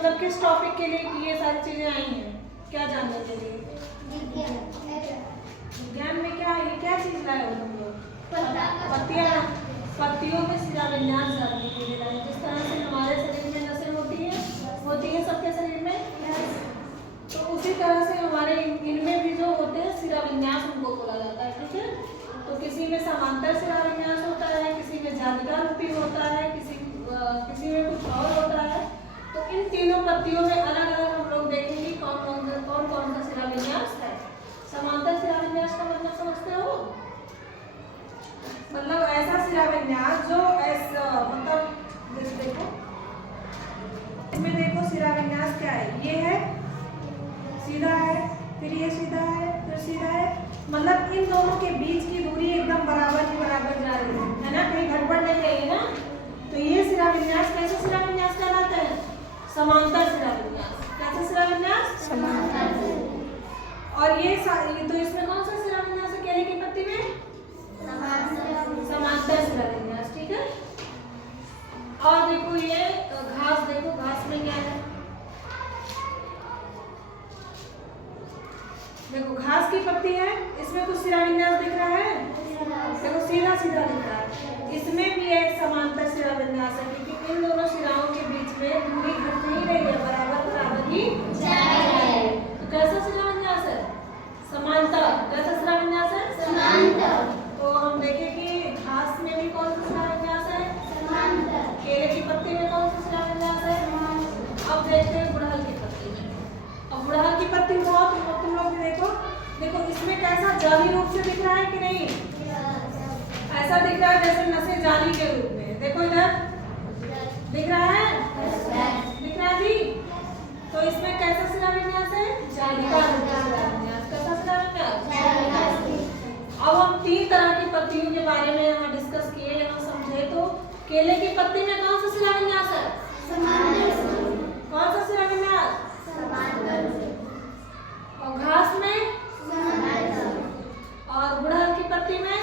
मतलब किस टॉपिक के लिए ये सारी चीजें आई हैं, क्या जानने के लिए? विज्ञान में क्या है, ये क्या चीज लाए हो तुम लोग? पत्तियां, पत्तियों में शिराविन्यास जानने के लिए लाए। जिस तरह से हमारे शरीर में नसें होती है सबके शरीर में, तो उसी तरह से हमारे इनमें भी जो होते हैं शिराविन्यास, उनको बोला जाता है। ठीक है, तो किसी में समांतर शिराविन्यास होता है, किसी में जालिका रूपी होता है, किसी में कुछ और होता है। तो इन तीनों पत्तियों में अलग अलग हम लोग देखेंगे कौन कौन सा शिराविन्यास है। समांतर शिराविन्यास का मतलब समझते हो? मतलब ऐसा शिराविन्यास जो ऐसा, मतलब जैसे देखो इसमें देखो शिराविन्यास क्या है, ये है सीधा है, फिर ये सीधा है, फिर सीधा है, मतलब इन दोनों के बीच की दूरी एकदम बराबर ही बराबर जा रही है ना, कहीं गड़बड़ नहीं रही है ना। तो ये शिराविन्यास कैसे शिराविन्यास कहलाता है? समांतर शिराविन्यास। कैसे शिराविन्यास? समांतर। और ये तो इसमें कौन सा शिराविन्यास है केले की पत्ती में? समांतर शिराविन्यास। ठीक है, और देखो ये घास, देखो घास में क्या है, देखो घास की पत्ती है, इसमें कुछ शिराविन्यास दिख रहा है, देखो सीधा सीधा दिख रहा है, इसमें भी एक समांतर शिराविन्यास है, क्योंकि इन दोनों शिराओं के बीच में दूरी घट नहीं रही है, बराबर बराबर ही जा रही है। तो कैसा शिराविन्यास है? समांतर। कैसा शिराविन्यास है? समांतर। तो हम देखें कि घास में भी कौन सा शिराविन्यास है? समांतर। केले की पत्ती में कौन सा शिराविन्यास है? समांतर। अब देखते हैं गुड़हल की पत्ती में। अब गुड़हल की पत्ती हुआ तुम लोग भी देखो, देखो इसमें कैसा जाली रूप से दिख रहा है कि नहीं? ऐसा दिख रहा है जैसे नसें जाली के रूप में। देखो इधर दिख रहा है, दिख रहा है जी। तो इसमें कैसा शिराविन्यास है? जालिका शिराविन्यास। कैसा शिराविन्यास? अब हम तीन तरह की पत्तियों के बारे में यहाँ डिस्कस किए, यहाँ समझे। तो केले की पत्ती में कौन सा शिराविन्यास है? समांतर। कौन सा शिराविन्यास? समांतर। और घास में? समांतर। और गुड़हल की पत्ती में?